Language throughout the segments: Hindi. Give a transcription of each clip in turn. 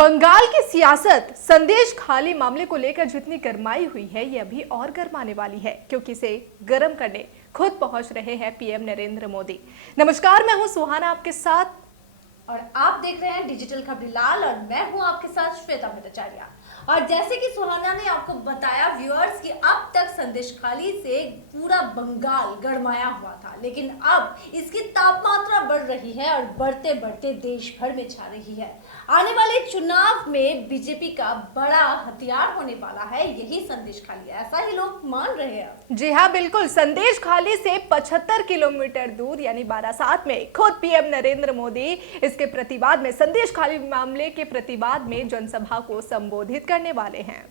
बंगाल की सियासत संदेश खाली मामले को लेकर जितनी गरमाई हुई है ये अभी और गरमाने वाली है क्योंकि इसे गर्म करने खुद पहुंच रहे हैं पीएम नरेंद्र मोदी। नमस्कार, मैं हूं सुहाना आपके साथ और आप देख रहे हैं डिजिटल खबरीलाल और मैं हूं आपके साथ श्वेता भट्टाचार्य। और जैसे कि सुहाना ने आपको बताया व्यूअर्स कि अब तक संदेश खाली से पूरा बंगाल गरमाया हुआ था, लेकिन अब इसकी तापमात्रा बढ़ रही है और बढ़ते बढ़ते देश भर में छा रही है। आने वाले चुनाव में बीजेपी का बड़ा हथियार होने वाला है यही संदेश खाली, ऐसा ही लोग मान रहे हैं। जी हाँ, बिल्कुल। संदेश खाली से 75 किलोमीटर दूर यानी बारासात में खुद पीएम नरेंद्र मोदी इसके प्रतिवाद में संदेश खाली मामले के प्रतिवाद में जनसभा को संबोधित करने वाले हैं।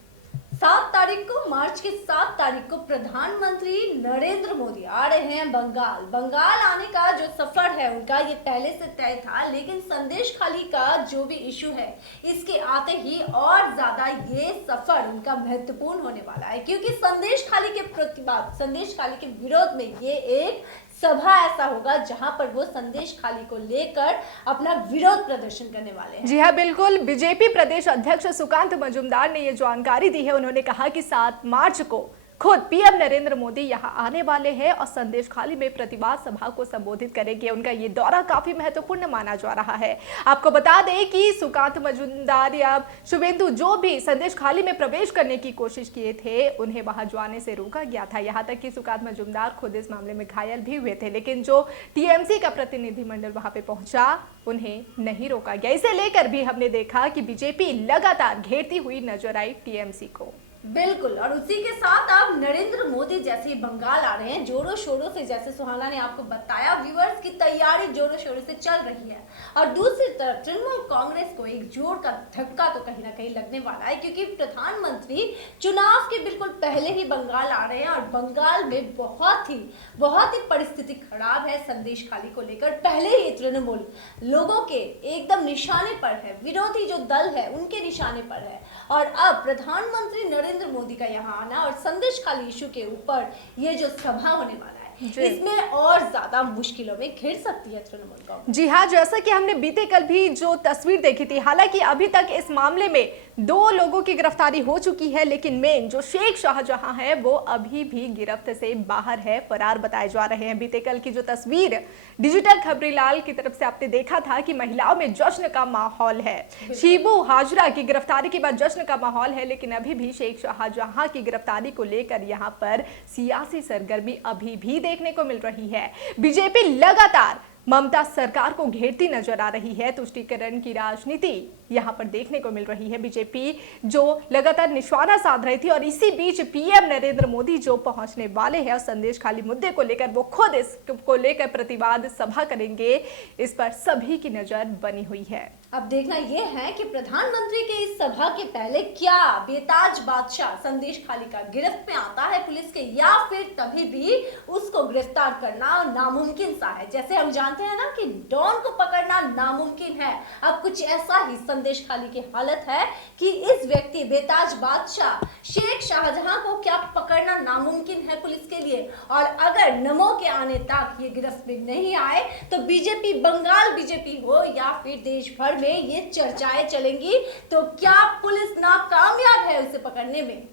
7 तारीख को, मार्च की 7 तारीख को प्रधानमंत्री नरेंद्र मोदी आ रहे हैं बंगाल आने का जो सफर है उनका ये पहले से तय था, लेकिन संदेश खाली का जो भी इशू है इसके आते ही और ज्यादा ये सफर उनका महत्वपूर्ण होने वाला है, क्योंकि संदेश खाली के प्रतिवाद, संदेश खाली के विरोध में ये एक सभा ऐसा होगा जहां पर वो संदेश खाली को लेकर अपना विरोध प्रदर्शन करने वाले हैं। जी हाँ, बिल्कुल। बीजेपी प्रदेश अध्यक्ष सुकांत मजूमदार ने ये जानकारी दी है। उन्होंने कहा कि 7 मार्च को खुद पीएम नरेंद्र मोदी यहां आने वाले हैं और संदेश खाली में प्रतिवाद सभा को संबोधित करेंगे। उनका ये दौरा काफी महत्वपूर्ण माना जा रहा है। आपको बता दें कि सुकांत मजूमदार या शुभेंदु जो भी संदेश खाली में प्रवेश करने की कोशिश किए थे उन्हें वहां जाने से रोका गया था। यहाँ तक कि सुकांत मजूमदार खुद इस मामले में घायल भी हुए थे, लेकिन जो टीएमसी का प्रतिनिधिमंडल वहां पे पहुंचा उन्हें नहीं रोका गया। इसे लेकर भी हमने देखा कि बीजेपी लगातार घेरती हुई नजर आई टीएमसी को। बिल्कुल, और उसी के साथ अब नरेंद्र मोदी जैसे बंगाल आ रहे हैं जोरों शोरों से, जैसे सुहाना ने आपको बताया व्यूअर्स की तैयारी जोरों शोरों से चल रही है। और दूसरी तरफ तृणमूल कांग्रेस को एक जोर का धक्का तो कहीं ना कहीं लगने वाला है, क्योंकि प्रधानमंत्री चुनाव के बिल्कुल पहले ही बंगाल आ रहे हैं और बंगाल में बहुत ही परिस्थिति खराब है संदेश खाली को लेकर। पहले ही तृणमूल लोगों के एकदम निशाने पर है, विरोधी जो दल है उनके निशाने पर है, और अब प्रधानमंत्री नरेंद्र मोदी का यहाँ आना और संदेश खाली इशू के ऊपर ये जो सभा होने वाला है इसमें और ज्यादा मुश्किलों में घिर सकती है तृणमूल कांग्रेस। जी हाँ, जैसा कि हमने बीते कल भी जो तस्वीर देखी थी, हालांकि अभी तक इस मामले में 2 लोगों की गिरफ्तारी हो चुकी है, लेकिन मेन जो शेख शाहजहां है वो अभी भी गिरफ्त से बाहर है, फरार बताए जा रहे हैं। बीते कल की जो तस्वीर डिजिटल खबरीलाल की तरफ से आपने देखा था कि महिलाओं में जश्न का माहौल है। शिबू हाजरा की गिरफ्तारी के बाद जश्न का माहौल है, लेकिन अभी भी शेख शाहजहां की गिरफ्तारी को लेकर यहाँ पर सियासी सरगर्मी अभी भी देखने को मिल रही है। बीजेपी लगातार ममता सरकार को घेरती नजर आ रही है। तुष्टीकरण की राजनीति यहां पर देखने को मिल रही है। बीजेपी जो लगातार निशाना साध रही थी, और इसी बीच पीएम नरेंद्र मोदी जो पहुंचने वाले हैं और संदेश खाली मुद्दे को लेकर वो खुद इसको लेकर प्रतिवाद सभा करेंगे, इस पर सभी की नजर बनी हुई है। अब देखना यह है कि प्रधानमंत्री के इस सभा के पहले क्या बेताज बादशाह संदेश खाली का गिरफ्त में आता है पुलिस के, या फिर तभी भी उसको गिरफ्तार करना नामुमकिन सा है। जैसे हम जानते हैं ना कि डॉन को पकड़ना नामुमकिन है, अब कुछ ऐसा ही संदेश खाली की हालत है कि इस व्यक्ति बेताज बादशाह शेख शाहजहां को क्या पकड़ना नामुमकिन है पुलिस के लिए। और अगर नमो के आने तक ये गिरफ्त में नहीं आए तो बीजेपी, बंगाल बीजेपी हो या फिर देश भर में ये चर्चाएं चलेंगी, तो क्या पुलिस नाकामयाब है उसे पकड़ने में।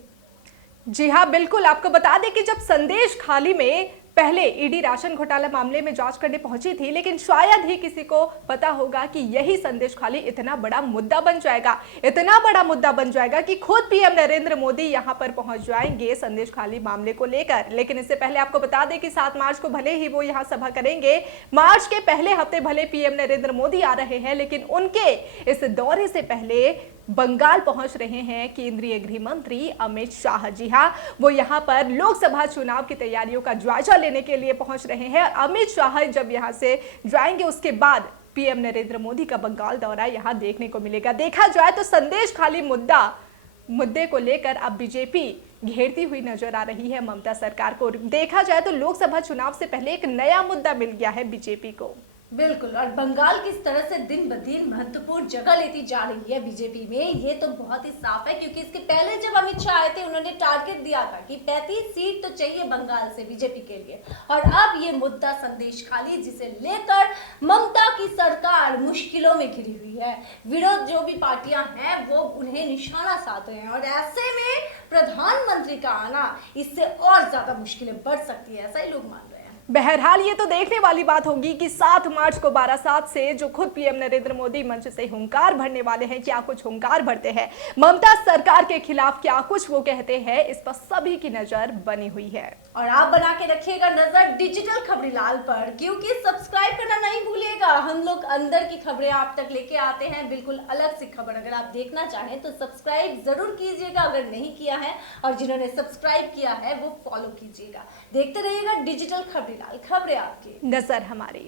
जी हाँ, बिल्कुल। आपको बता दें कि जब संदेश खाली में पहले ईडी राशन घोटाला मामले में जांच करने पहुंची थी, लेकिन शायद ही किसी को पता होगा कि यही संदेश खाली इतना बड़ा मुद्दा बन जाएगा, इतना बड़ा मुद्दा बन जाएगा कि खुद पीएम नरेंद्र मोदी यहां पर पहुंच जाएंगे संदेश खाली मामले को लेकर। लेकिन इससे पहले आपको बता दें कि 7 मार्च को भले ही वो यहां सभा करेंगे, मार्च के पहले हफ्ते भले पीएम नरेंद्र मोदी आ रहे हैं, लेकिन उनके इस दौरे से पहले बंगाल पहुंच रहे हैं केंद्रीय गृह मंत्री अमित शाह। जी हाँ, वो यहां पर लोकसभा चुनाव की तैयारियों का जायजा लेने के लिए पहुंच रहे हैं। अमित शाह जब यहां से जाएंगे उसके बाद पीएम नरेंद्र मोदी का बंगाल दौरा यहां देखने को मिलेगा। देखा जाए तो संदेश खाली मुद्दे को लेकर अब बीजेपी घेरती हुई नजर आ रही है ममता सरकार को। देखा जाए तो लोकसभा चुनाव से पहले एक नया मुद्दा मिल गया है बीजेपी को। बिल्कुल, और बंगाल किस तरह से दिन ब दिन महत्वपूर्ण जगह लेती जा रही है बीजेपी में ये तो बहुत ही साफ है, क्योंकि इसके पहले जब अमित शाह आए थे उन्होंने टारगेट दिया था कि 35 सीट तो चाहिए बंगाल से बीजेपी के लिए, और अब ये मुद्दा संदेश खाली जिसे लेकर ममता की सरकार मुश्किलों में घिरी हुई है। विरोध जो भी पार्टियां हैं वो उन्हें निशाना साध रहे हैं और ऐसे में प्रधानमंत्री का आना इससे और ज्यादा मुश्किलें बढ़ सकती है, ऐसा ही लोग मान रहे हैं। बहरहाल ये तो देखने वाली बात होगी कि 7 मार्च को बारासात से जो खुद पीएम नरेंद्र मोदी मंच से हुंकार भरने वाले हैं, क्या कुछ हुंकार भरते हैं, ममता सरकार के खिलाफ क्या कुछ वो कहते हैं, इस पर सभी की नजर बनी हुई है। और आप बना के रखिएगा नजर डिजिटल खबरीलाल पर, क्योंकि सब्सक्राइब करना नहीं भूलिएगा। हम लोग अंदर की खबरें आप तक लेके आते हैं, बिल्कुल अलग सी खबर। अगर आप देखना चाहें तो सब्सक्राइब जरूर कीजिएगा अगर नहीं किया है, और जिन्होंने सब्सक्राइब किया है वो फॉलो कीजिएगा। देखते रहिएगा डिजिटल खबरीलाल, खबरें आपकी, नजर हमारी।